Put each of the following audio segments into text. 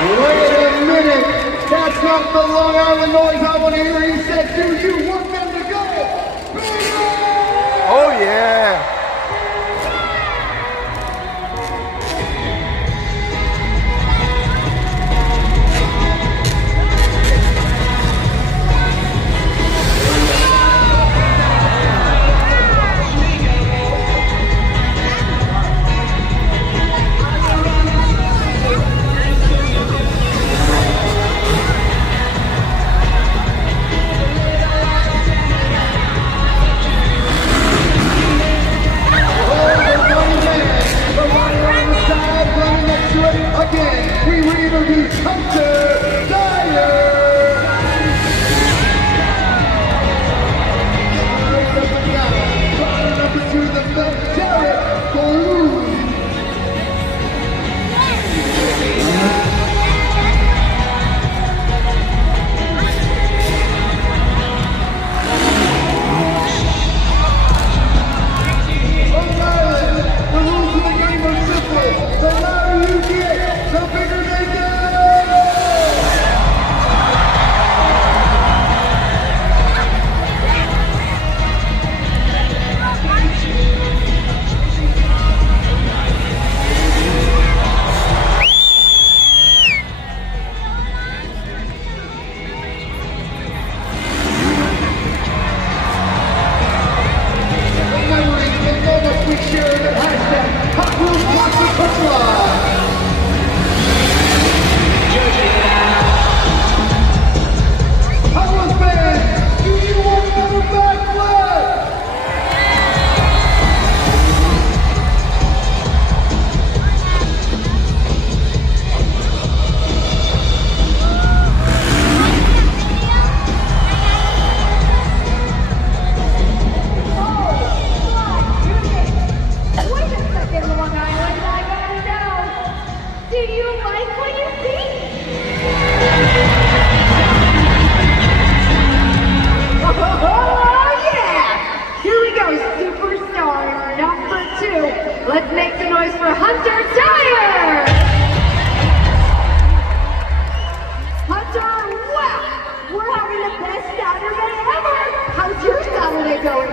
Wait a minute! That's not the Long Island noise I want to hear. He said, do you want them to go? Oh yeah! Again, we reintroduce Hunter Dyer! Number 2, the Derek Balloon! Long Island, the rules of the game are simple. The louder you get, the bigger they get! We share the hashtag hotwheels watch the touchline. Hotwheels fans, do you want another backflip? Do you like what you see? Oh yeah! Here we go, superstar number 2. Let's make some noise for Hunter Dyer! Hunter, wow! We're having the best Saturday ever! How's your Saturday going?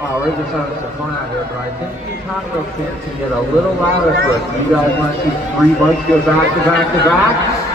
Oh, we're just having some fun out here, but I think the taco pit can get a little louder for us. You guys want to see 3 bikes go back to back to back?